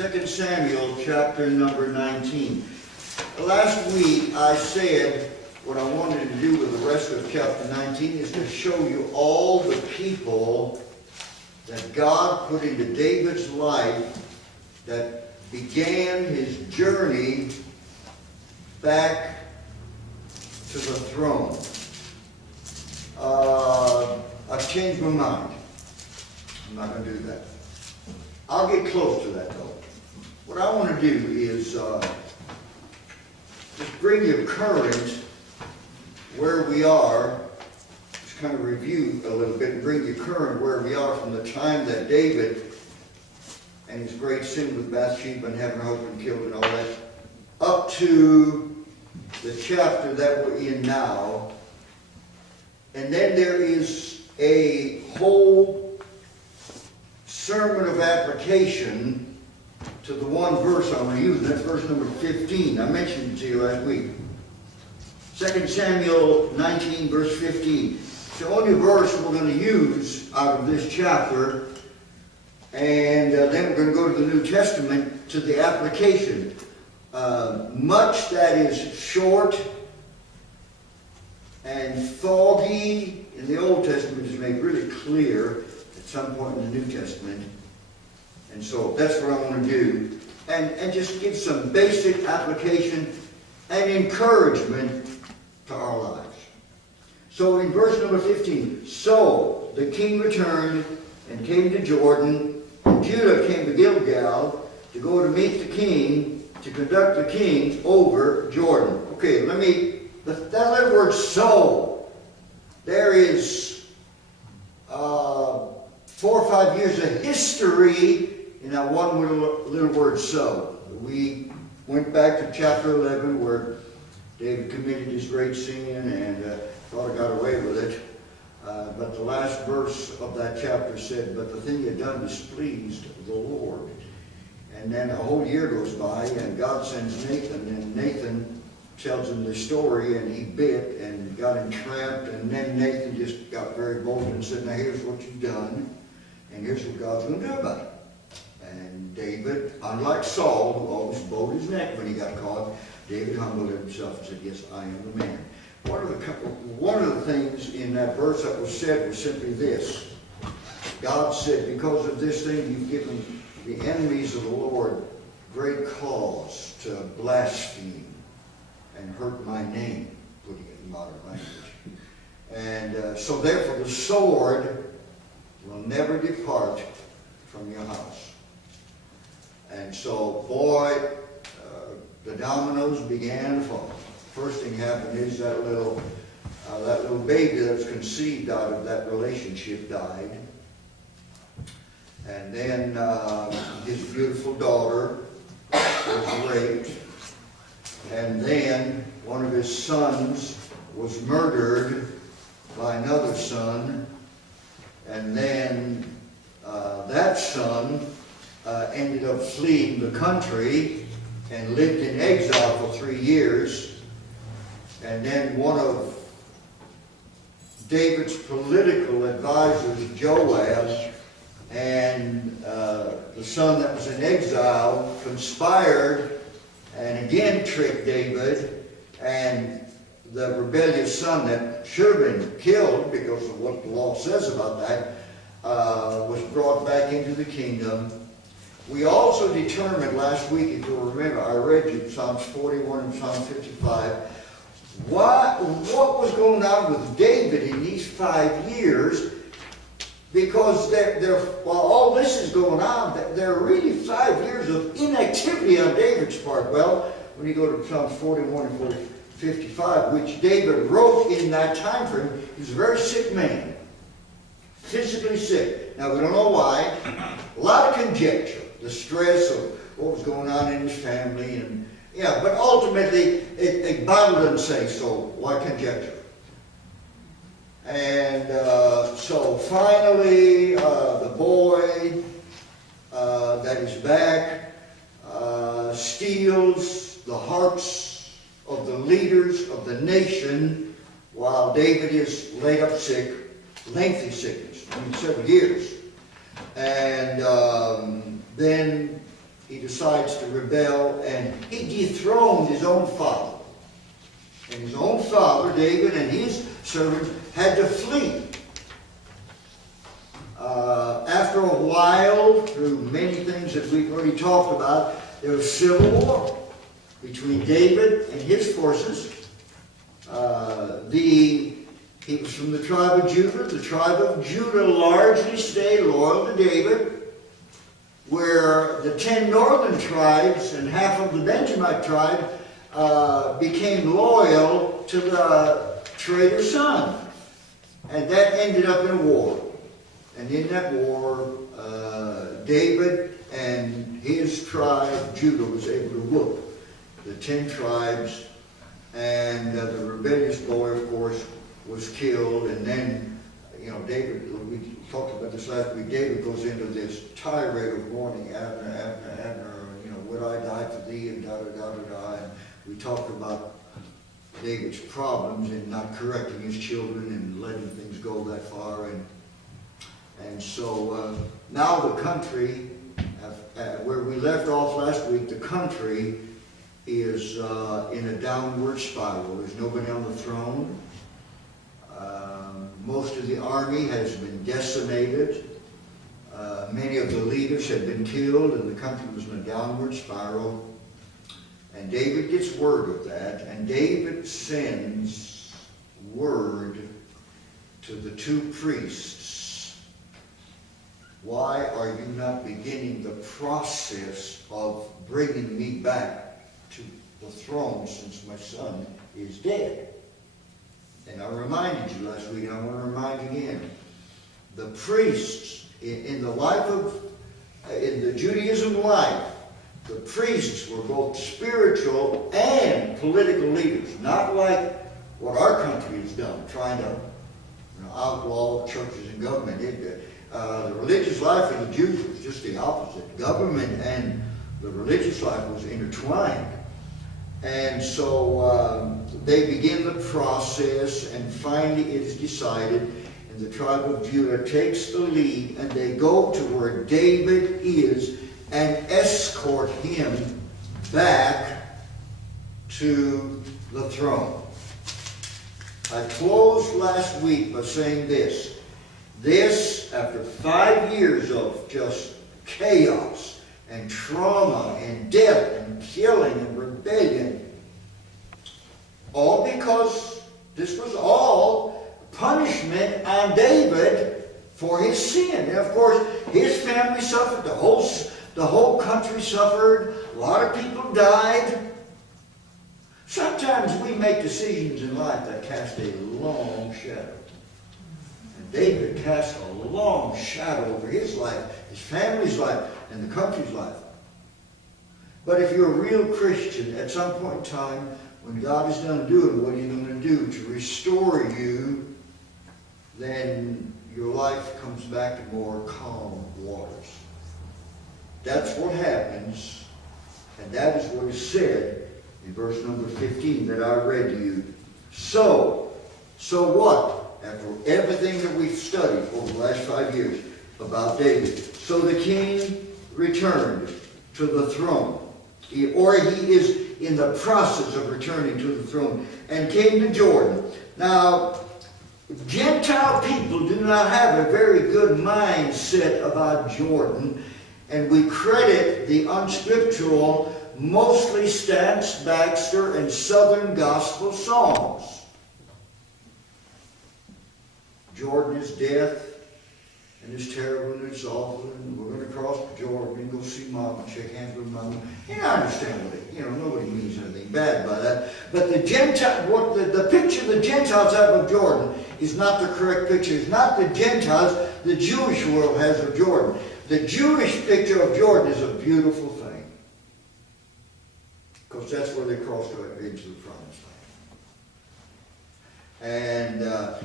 2 Samuel chapter number 19. Last week I said what I wanted to do with the rest of chapter 19 is to show you all the people that God put into David's life that began his journey back to the throne. I've changed my mind. I'm not going to do that. I'll get close to that though. What I want to do is just bring you current where we are, just kind of review a little bit and bring you current where we are from the time that David and his great sin with Bathsheba and having her husband killed and all that, up to the chapter that we're in now. And then there is a whole sermon of application to the one verse I'm going to use. That's verse number 15. I mentioned it to you last week. 2 Samuel 19, verse 15. It's the only verse we're going to use out of this chapter. And then we're going to go to the New Testament to the application. Much that is short and faulty in the Old Testament is made really clear at some point in the New Testament. And so that's what I want to do. And just give some basic application and encouragement to our lives. So in verse number 15, so the king returned and came to Jordan, and Judah came to Gilgal to go to meet the king, to conduct the king over Jordan. Okay, that little word so, there is 4 or 5 years of history in that one little word so. We went back to chapter 11 where David committed his great sin and thought he got away with it. But the last verse of that chapter said, but the thing he had done displeased the Lord. And then a whole year goes by and God sends Nathan, and Nathan tells him the story, and he bit and got entrapped, and then Nathan just got very bold and said, now here's what you've done, and here's what God's going to do about it. And David, unlike Saul, who always bowed his neck when he got caught, David humbled himself and said, yes, I am the man. One of the things in that verse that was said was simply this. God said, because of this thing, you've given the enemies of the Lord great cause to blaspheme and hurt my name, putting it in modern language. And so therefore the sword will never depart from your house. And so, boy, the dominoes began to fall. First thing happened is that little baby that was conceived out of that relationship died. And then his beautiful daughter was raped. And then one of his sons was murdered by another son. And then that son ended up fleeing the country and lived in exile for 3 years. And then one of David's political advisors, Joab, and the son that was in exile conspired and again tricked David, and the rebellious son that should have been killed because of what the law says about that was brought back into the kingdom. We also determined last week, if you'll remember, I read you Psalms 41 and Psalm 55, what was going on with David in these 5 years, because while all this is going on, there are really 5 years of inactivity on David's part. Well, when you go to Psalms 41 and 55, which David wrote in that time frame, he was a very sick man, physically sick. Now, we don't know why. A lot of conjecture, the stress of what was going on in his family, and but ultimately, the Bible doesn't say so. Why conjecture? And so finally, the boy that is back steals the hearts of the leaders of the nation while David is laid up sick, lengthy sickness, several years. And then he decides to rebel, and he dethroned his own father. And his own father, David, and his servants had to flee. After a while, through many things that we've already talked about, there was civil war between David and his forces. He was from the tribe of Judah. The tribe of Judah largely stayed loyal to David, where the 10 northern tribes and half of the Benjamite tribe became loyal to the traitor's son. And that ended up in a war. And in that war, David and his tribe, Judah, was able to whoop the 10 tribes. And the rebellious boy, of course, was killed. And then, David, we talked about this last week, David goes into this tirade of warning, Abner, would I die for thee, and da-da-da-da-da. And we talked about David's problems in not correcting his children and letting things go that far. And so now the country, where we left off last week, the country is in a downward spiral. There's nobody on the throne. Most of the army has been decimated. Many of the leaders had been killed, and the country was in a downward spiral. And David gets word of that, and David sends word to the 2 priests. Why are you not beginning the process of bringing me back to the throne since my son is dead? And I reminded you last week, and I want to remind you again. The priests in the Judaism life, the priests were both spiritual and political leaders, not like what our country has done, trying to outlaw churches and government. The religious life of the Jews was just the opposite. Government and the religious life was intertwined. And so they begin the process, and finally it is decided, and the tribe of Judah takes the lead, and they go to where David is and escort him back to the throne. I closed last week by saying this. This, after 5 years of just chaos and trauma and death and killing and rebellion, all because this was all punishment on David for his sin. And of course, his family suffered, the whole country suffered, a lot of people died. Sometimes we make decisions in life that cast a long shadow. And David cast a long shadow over his life, his family's life, and the country's life. But if you're a real Christian, at some point in time, when God is done doing what he's going to do to restore you, then your life comes back to more calm waters. That's what happens, and that is what is said in verse number 15 that I read to you. So what? After everything that we've studied over the last 5 years about David. So the king returned to the throne. He is in the process of returning to the throne, and came to Jordan. Now, Gentile people do not have a very good mindset about Jordan, and we credit the unscriptural mostly Stance Baxter and Southern gospel songs. Jordan is death, and it's terrible, and it's awful, and we're going to cross the Jordan and go see Mom and shake hands with Mom. And I understand what nobody means anything bad by that. But the picture the Gentiles have of Jordan is not the correct picture. It's not the Gentiles the Jewish world has of Jordan. The Jewish picture of Jordan is a beautiful thing. Because that's where they crossed into the promised land. And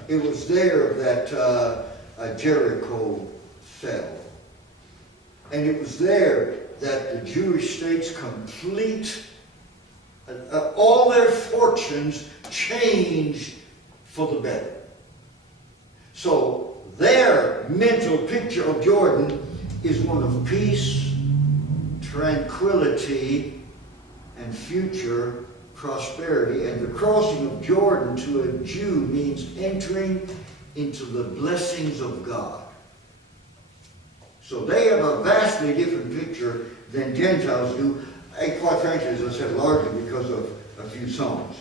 it was there that Jericho fell. And it was there that the Jewish state's complete, all their fortunes changed for the better. So their mental picture of Jordan is one of peace, tranquility and future prosperity. And the crossing of Jordan to a Jew means entering into the blessings of God. So they have a vastly different picture than Gentiles do, and quite frankly, as I said, largely because of a few songs.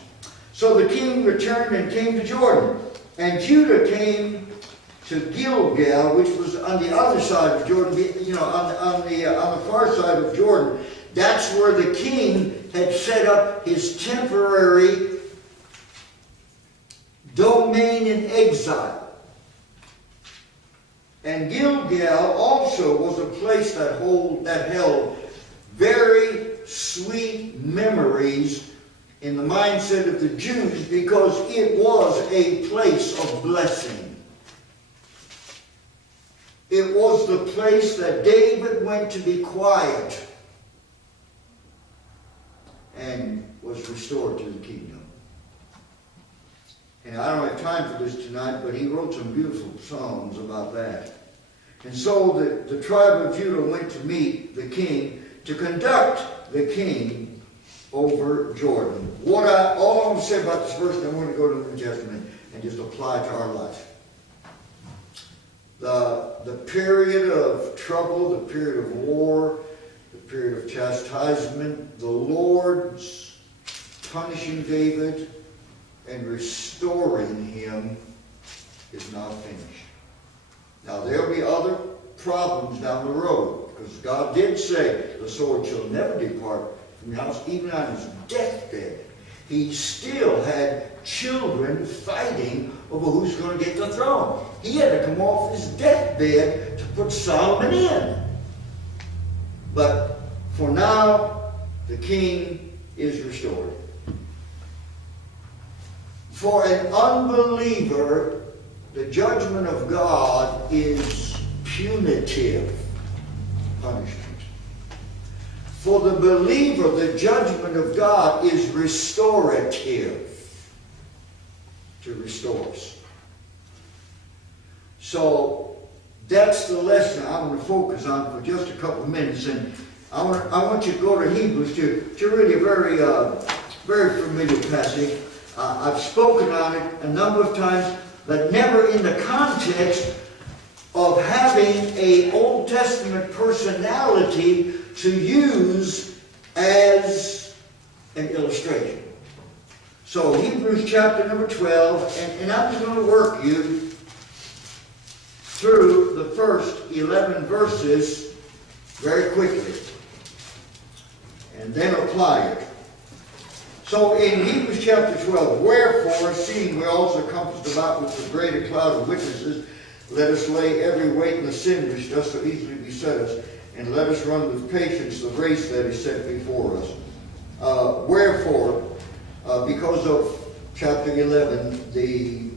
So the king returned and came to Jordan, and Judah came to Gilgal, which was on the other side of Jordan, on the far side of Jordan. That's where the king had set up his temporary domain in exile. And Gilgal also was a place that held very sweet memories in the mindset of the Jews, because it was a place of blessing. It was the place that David went to be quiet and was restored to the kingdom. And I don't have time for this tonight, but he wrote some beautiful psalms about that. And so the tribe of Judah went to meet the king, to conduct the king over Jordan. All I want to say about this verse, and I'm going to go to the New Testament and just apply it to our life. The period of trouble, the period of war, the period of chastisement, the Lord's punishing David and restoring him is now finished. Now there'll be other problems down the road, because God did say the sword shall never depart from your house, even on his deathbed. He still had children fighting over who's going to get the throne. He had to come off his deathbed to put Solomon in. But for now, the king is restored. For an unbeliever, the judgment of God is punitive punishment. For the believer, the judgment of God is restorative, to restore us. So that's the lesson I want to focus on for just a couple of minutes. And I want you to go to Hebrews, to really a very familiar passage. I've spoken on it a number of times, but never in the context of having an Old Testament personality to use as an illustration. So Hebrews chapter number 12, and I'm just going to work you through the first 11 verses very quickly, and then apply it. So in Hebrews chapter 12, wherefore, seeing we also compassed about with a greater cloud of witnesses, let us lay every weight and the sin which does so easily beset us, and let us run with patience the race that is set before us. Wherefore, because of chapter 11, the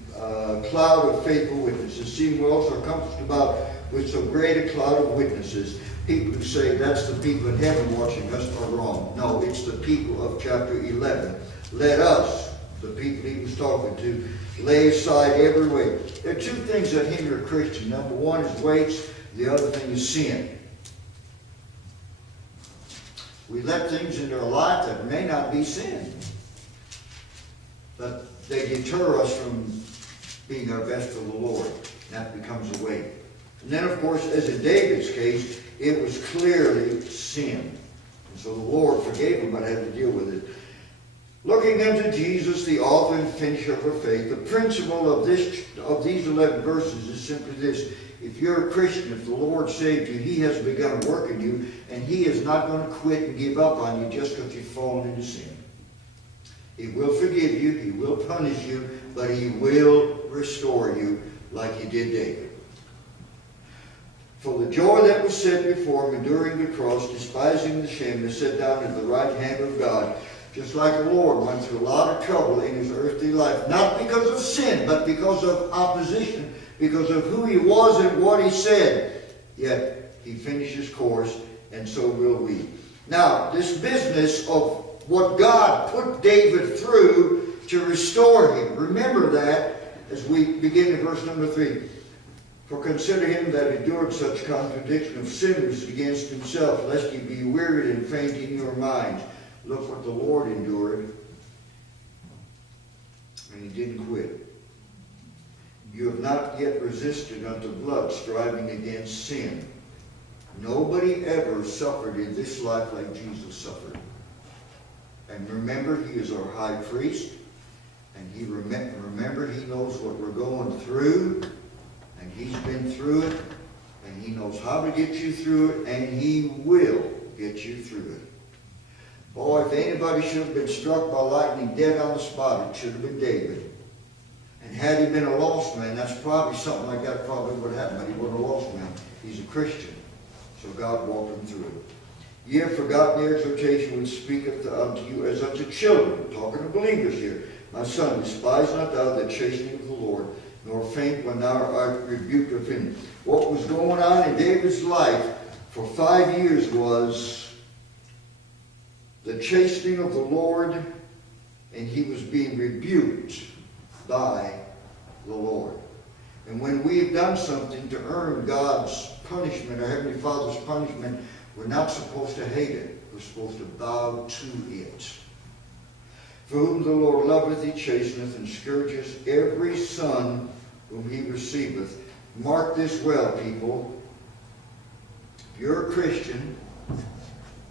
cloud of faithful witnesses, seeing we also compassed about with so great a cloud of witnesses. People who say that's the people in heaven watching us are wrong. No, it's the people of chapter 11. Let us, the people he was talking to, lay aside every weight. There are two things that hinder a Christian. Number one is weights. The other thing is sin. We let things into our life that may not be sin, but they deter us from being our best for the Lord. That becomes a weight. And then, of course, as in David's case, it was clearly sin. And so the Lord forgave him, but had to deal with it. Looking unto Jesus, the author and finisher of our faith, the principle of these 11 verses is simply this. If you're a Christian, if the Lord saved you, he has begun to work in you, and he is not going to quit and give up on you just because you've fallen into sin. He will forgive you, he will punish you, but he will restore you like he did David. For the joy that was set before him, enduring the cross, despising the shame, is set down at the right hand of God. Just like the Lord went through a lot of trouble in his earthly life, not because of sin, but because of opposition, because of who he was and what he said. Yet he finished his course, and so will we. Now, this business of what God put David through to restore him, remember that as we begin in verse number 3. For consider him that endured such contradiction of sinners against himself, lest ye be wearied and faint in your minds. Look what the Lord endured, and he didn't quit. You have not yet resisted unto blood, striving against sin. Nobody ever suffered in this life like Jesus suffered. And remember, he is our high priest, and he remember he knows what we're going through, and he's been through it, and he knows how to get you through it, and he will get you through it. Boy, if anybody should have been struck by lightning dead on the spot, it should have been David. And had he been a lost man, that's probably something like that probably would happen, but he wasn't a lost man. He's a Christian. So God walked him through it. Ye have forgotten the exhortation which speaketh unto you as unto children. We're talking to believers here. My son, despise not thou the chastening of the Lord, nor faint when thou art rebuked of him. What was going on in David's life for 5 years was the chastening of the Lord, and he was being rebuked by the Lord. And when we've done something to earn God's punishment, our Heavenly Father's punishment, we're not supposed to hate it. We're supposed to bow to it. For whom the Lord loveth, he chasteneth, and scourgeth every son whom he receiveth. Mark this well, people. If you're a Christian,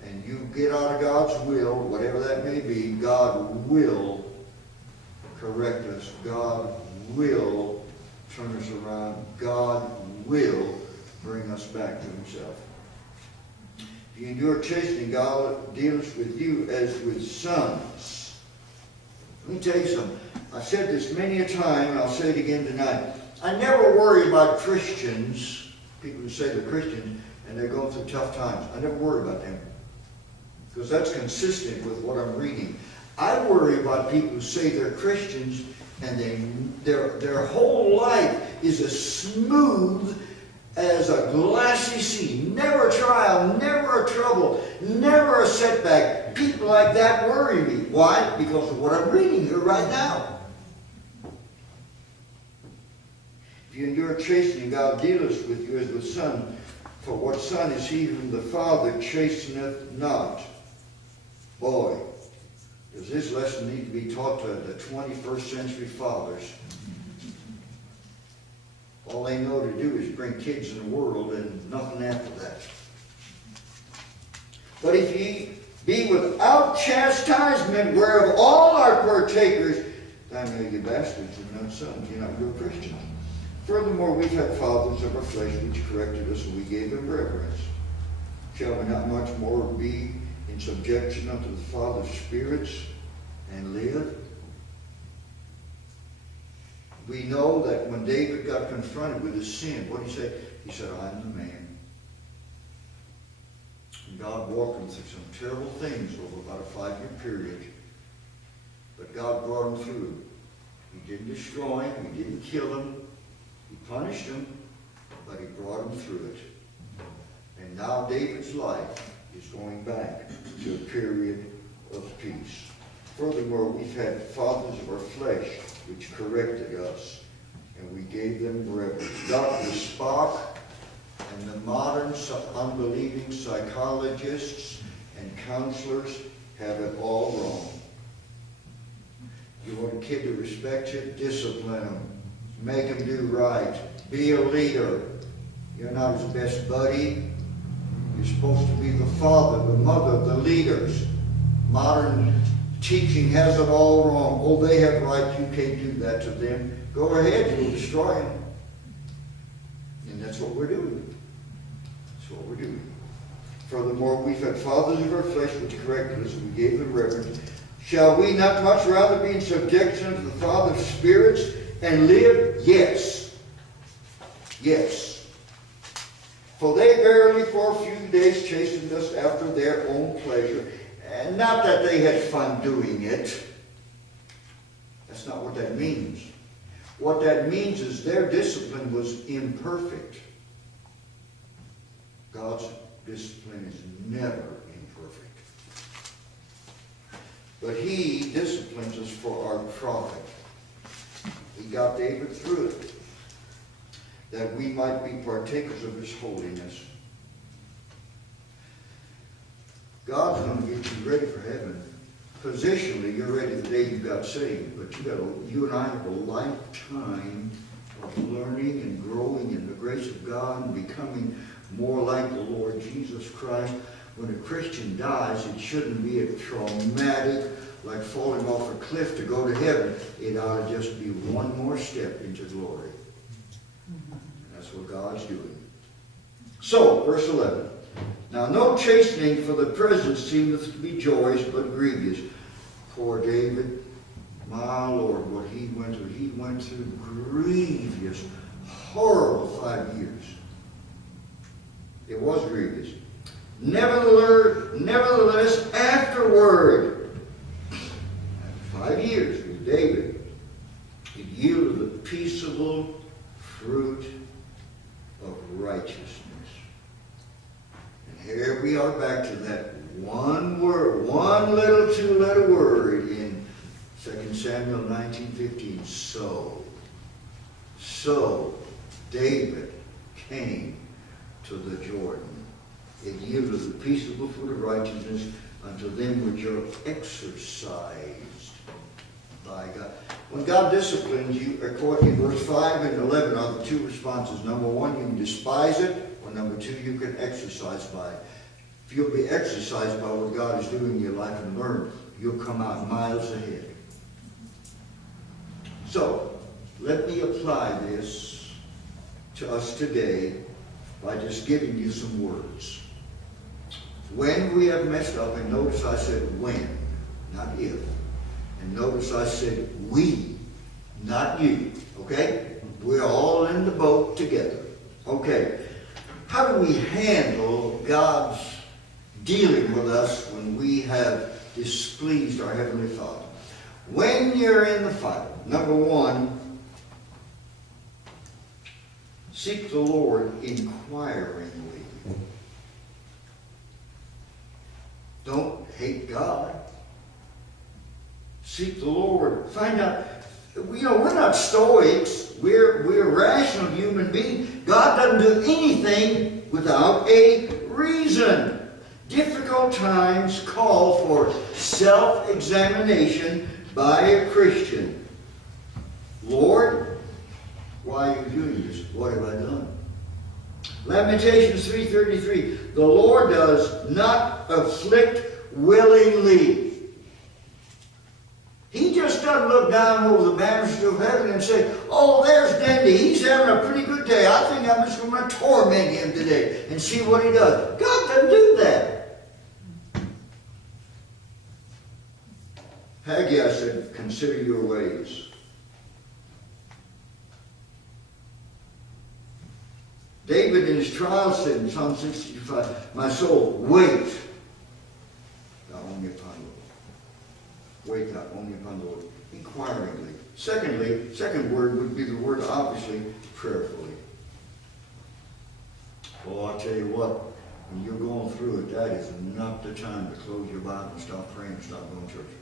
and you get out of God's will, whatever that may be, God will correct us. God will turn us around. God will bring us back to himself. If you endure chastening, God deals with you as with sons. Let me tell you something. I've said this many a time, and I'll say it again tonight. I never worry about Christians, people who say they're Christians, and they're going through tough times. I never worry about them, because that's consistent with what I'm reading. I worry about people who say they're Christians, and their whole life is as smooth as a glassy sea. Never a trial, never a trouble, never a setback. People like that worry me. Why? Because of what I'm reading here right now. If you endure chastening, God dealeth with you as with son. For what son is he whom the Father chasteneth not? Boy, does this lesson need to be taught to the 21st century fathers. All they know to do is bring kids in the world and nothing after that. But if ye be without chastisement, whereof all are partakers, then are you bastards and not sons. You're not real Christians. Furthermore, we've had fathers of our flesh which corrected us, and we gave them reverence. Shall we not much more be in subjection unto the Father of spirits and live? We know that when David got confronted with his sin, what did he say? He said, I'm the man. And God walked him through some terrible things over about a 5-year period. But God brought him through. He didn't destroy him. He didn't kill him. He punished him, but he brought him through it. And now David's life is going back to a period of peace. Furthermore, we've had fathers of our flesh which corrected us, and we gave them reverence. Dr. Spock and the modern unbelieving psychologists and counselors have it all wrong. You want a kid to respect you? Discipline him. Make him do right. Be a leader. You're not his best buddy. You're supposed to be the father, the mother, the leaders. Modern teaching has it all wrong. Oh, they have right. You can't do that to them. Go ahead. You'll destroy them. And that's what we're doing. That's what we're doing. Furthermore, we've had fathers of our flesh which corrected us, and we gave them reverence. Shall we not much rather be in subjection to the Father of spirits and live? Yes. Yes. For they verily for a few days chastened us after their own pleasure. And not that they had fun doing it. That's not what that means. What that means is their discipline was imperfect. God's discipline is never imperfect. But he disciplines us for our profit. He got David through it. that we might be partakers of his holiness. God's going to get you ready for heaven. Positionally, you're ready the day you got saved, but you and I have a lifetime of learning and growing in the grace of God and becoming more like the Lord Jesus Christ. When a Christian dies, it shouldn't be a traumatic, like falling off a cliff to go to heaven. It ought to just be one more step into glory. And that's what God's doing. So, verse 11. Now no chastening for the present seemeth to be joyous, but grievous. Poor David, my Lord, what he went through. He went through grievous, horrible 5 years. It was grievous. Nevertheless, afterward, after 5 years with David, it yielded the peaceable fruit of righteousness. And here we are back to that one word, one little two-letter word in 2 Samuel 19:15. So David came to the Jordan. It yielded the peaceable fruit of righteousness unto them which are exercised by God. When God disciplines you, according to verse 5 and 11 are the two responses. Number one, you can despise it, or number two, you can exercise by it. If you'll be exercised by what God is doing in your life and learn, you'll come out miles ahead. So, let me apply this to us today by just giving you some words. When we have messed up, and notice I said when, not if. And notice I said we, not you. Okay? We're all in the boat together. Okay. How do we handle God's dealing with us when we have displeased our Heavenly Father? When you're in the fight, number one, seek the Lord inquiringly. Don't hate God. Seek the Lord. Find out. We're not stoics. We're rational human beings. God doesn't do anything without a reason. Difficult times call for self-examination by a Christian. Lord, why are you doing this? What have I done? Lamentations 3:33. The Lord does not afflict willingly. He just doesn't look down over the bannisters of heaven and say, oh, there's Dandy. He's having a pretty good day. I think I'm just going to torment him today and see what he does. God doesn't do that. Haggai said, consider your ways. David in his trial said in Psalm 65, my soul, wait thou only upon the Lord. Wait thou only upon the Lord, inquiringly. Secondly, second word would be the word, obviously, prayerfully. Oh, I'll tell you what, when you're going through it, that is not the time to close your Bible and stop praying and stop going to church.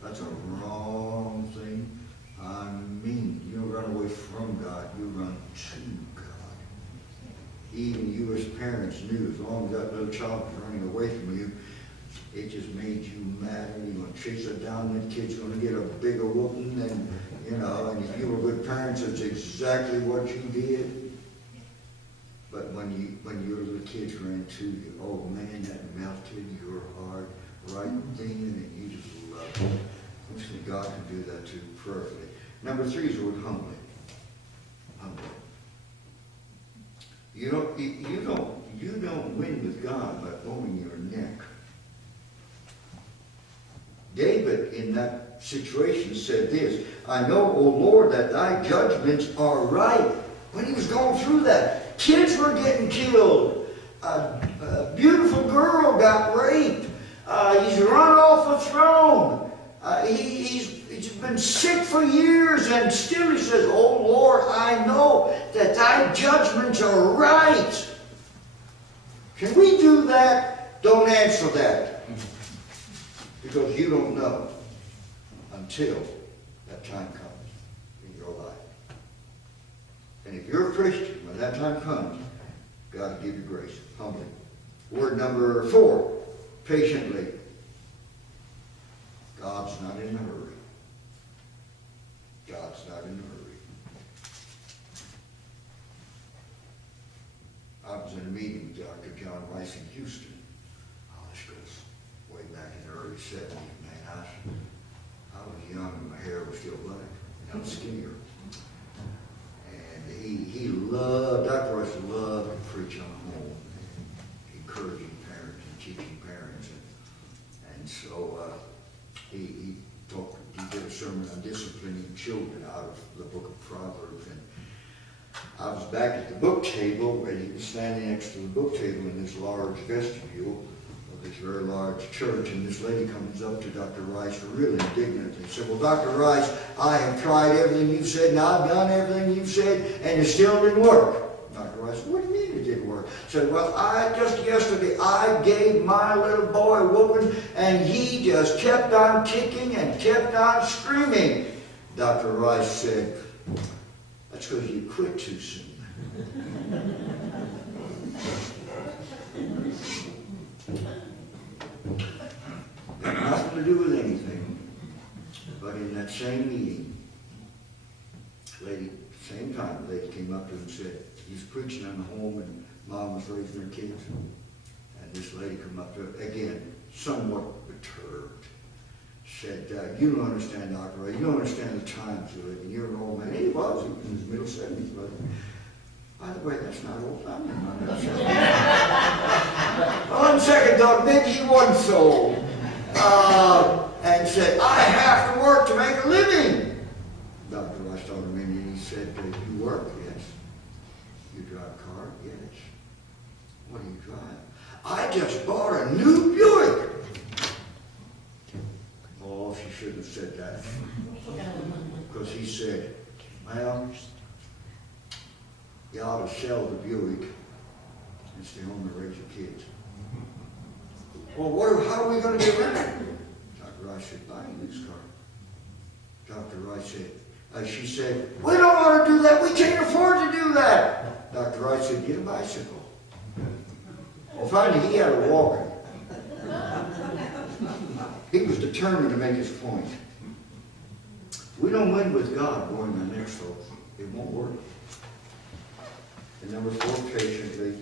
That's a wrong thing. I mean, you don't run away from God, you run to God. Even you as parents knew, as long as that little child was running away from you, it just made you mad, and you're going to chase it down, and that kid's going to get a bigger whooping, and and if you were good parents, that's exactly what you did. But when your little kids ran to you, oh man, that melted your heart right then, and you just loved it. Hopefully God can do that too, prayerfully. Number three is the word humbly. Humbly. You don't win with God by bowing your neck. David in that situation said this, I know, O Lord, that thy judgments are right. When he was going through that, kids were getting killed. A beautiful girl got raped. He's run off the throne. He's been sick for years, and still he says, oh Lord, I know that thy judgments are right. Can we do that? Don't answer that. Because you don't know until that time comes in your life. And if you're a Christian, When that time comes, God will give you grace, humbly. Word number 4, patiently. God's not in a hurry. God's not in a hurry. I was in a meeting with Dr. John Rice in Houston. Oh, this goes way back in the early 70s, man. I was young and my hair was still black. And I was skinnier. And he loved, Dr. Rice loved to preach on home, and encouraging parents and teaching parents. And so he did a sermon on disciplining children out of the book of Proverbs. And I was back at the book table, and he was standing next to the book table in this large vestibule of this very large church, and this lady comes up to Dr. Rice really indignantly. Said, well, Dr. Rice, I have tried everything you've said, and I've done everything you've said, and it still didn't work. Dr. Rice said, what do you mean it didn't work? Said, well, just yesterday, I gave my little boy a whooping, and he just kept on kicking and kept on screaming. Dr. Rice said, that's because you quit too soon. Got nothing to do with anything. But in that same meeting, same time, the lady came up to him and said, he's preaching on the home and mom was raising her kids. And this lady come up to him, again, somewhat perturbed. Said, you don't understand, Dr. Ray. You don't understand the times you live in. You're an old man. He was in his middle 70s, but by the way, that's not old. I'm in my middle 70s. On second thought, maybe he wasn't so old. And said, I have to work to make a living. Dr. Rice told him, and he said, you work? Yes. You drive a car? Yes. What do you drive? I just bought a new Buick. Oh, she shouldn't have said that. Because he said, well, you ought to sell the Buick and stay home and raise your kids. Well, how are we going to get rid of it? Dr. Rice said, buy a used car. Dr. Rice said, she said, we don't want to do that. We can't afford to do that. Dr. Rice said, get a bicycle. Well, finally, he had a walker. He was determined to make his point. We don't win with God going the next road. It won't work. And number 4, patiently,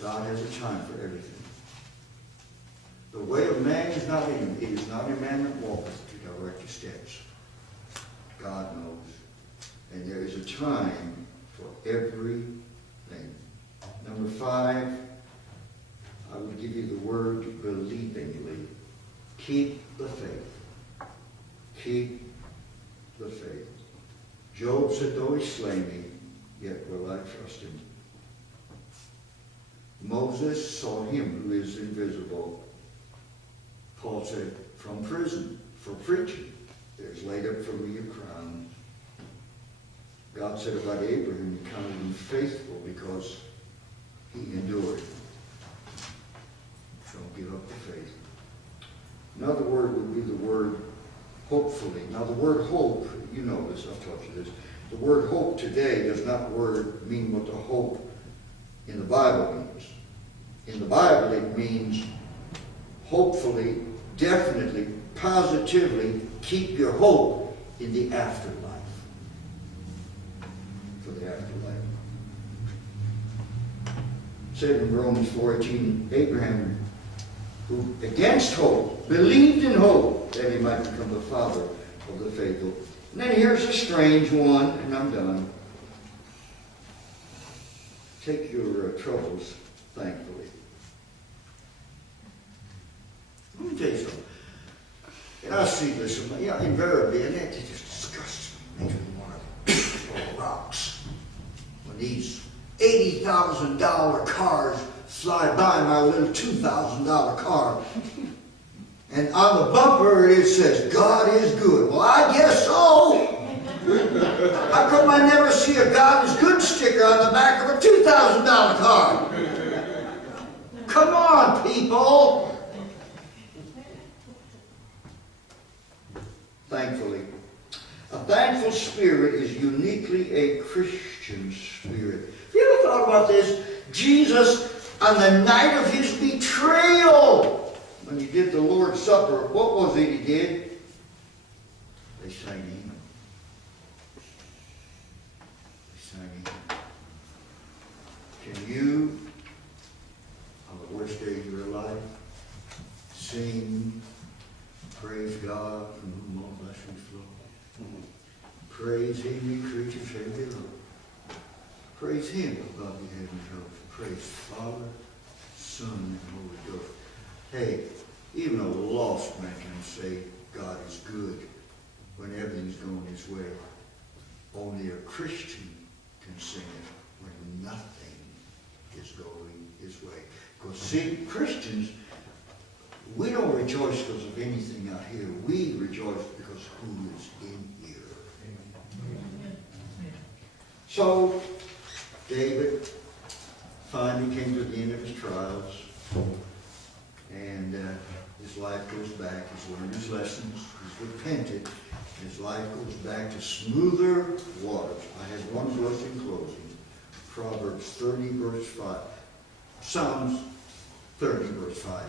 God has a time for everything. The way of man is not in him. It is not a man that walketh to direct his steps. God knows. And there is a time for everything. Number 5, I would give you the word believingly. Keep the faith. Keep the faith. Job said, though he slay me, yet will I trust him. Moses saw him who is invisible. Paul said, from prison, for preaching, there's laid up for me a crown. God said about Abraham, he counted him faithful because he endured. Don't give up the faith. Another word would be the word hopefully. Now the word hope, you know this, I've taught you this. The word hope today does not mean what the hope in the Bible means. In the Bible it means hopefully, definitely, positively keep your hope in the afterlife. For the afterlife. Said in Romans 4:18, Abraham, who against hope, believed in hope, that he might become the father of the faithful. And then here's a strange one, and I'm done. Take your troubles thankfully. Let me tell you something. And I see this, invariably, and it just disgusts me. Makes me want to throw rocks. When these $80,000 cars fly by my little $2,000 car. And on the bumper it says, God is good. Well, I guess so. How come I never see a God is good sticker on the back of a $2,000 car? Come on, people. Thankfully. thankful spirit is uniquely a Christian spirit. Have you ever thought about this? Jesus, on the night of his betrayal, when he did the Lord's Supper, what was it he did? They sang hymn. They sang hymn. Can you, on the worst day of your life, sing, praise God from whom all blessings flow? Praise him, ye creatures here below. Praise him above the heavenly host. Praise Father, Son, and Holy Ghost. Hey, even a lost man can say God is good when everything's going his way. Only a Christian can sing it when nothing is going his way. Because see, Christians, we don't rejoice because of anything out here. We rejoice because who is in here. So, David finally came to the end of his trials, and his life goes back. He's learned his lessons. He's repented. His life goes back to smoother waters. I have one verse in closing. Proverbs 30, verse 5. Psalms 30, verse 5.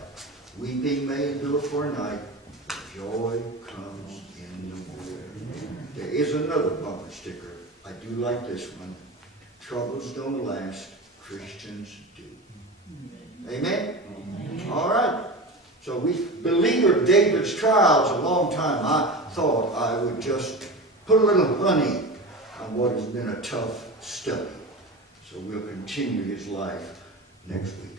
Weeping may endure for a night, but joy comes in the morning. There is another bumper sticker. I do like this one. Troubles don't last, Christians do. Amen? All right. So we beleaguered David's trials a long time. I thought I would just put a little honey on what has been a tough study. So we'll continue his life next week.